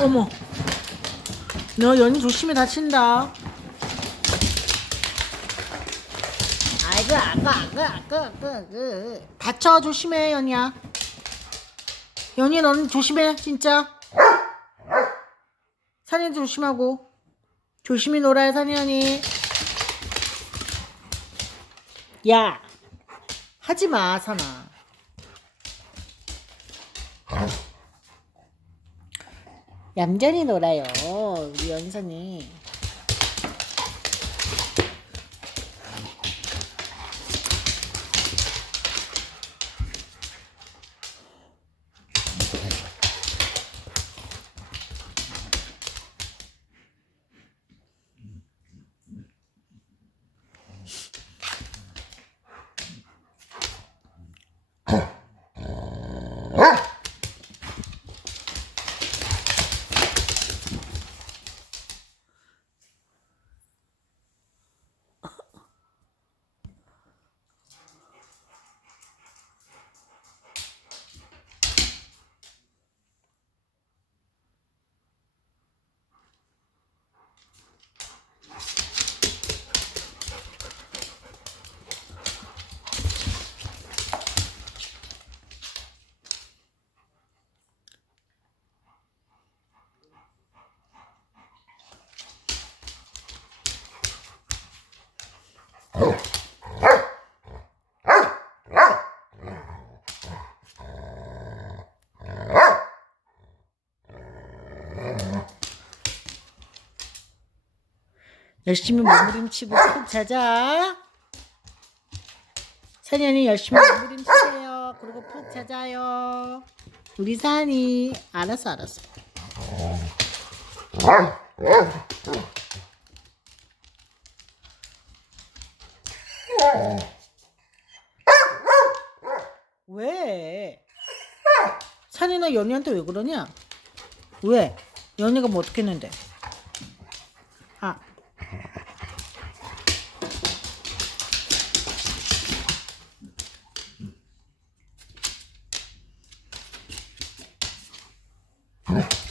어머. 너 연이 조심히 다친다. 아이고 아까 아까 아까 아까 그 다쳐 조심해 연이야. 연이 너는 조심해 진짜. 산이 조심하고 조심히 놀아요 언니. 야 하지 마 산아. 얌전히 놀아요 우리 연선이. 열심히 몸부림치고 푹 자자. 산이 열심히 몸부림치세요. 그리고 푹 자자요. 우리 산이 알았어 알았어. 찬이나 연희한테 왜 그러냐? 왜? 연희가 뭐 어떻게 했는데? 아. 네.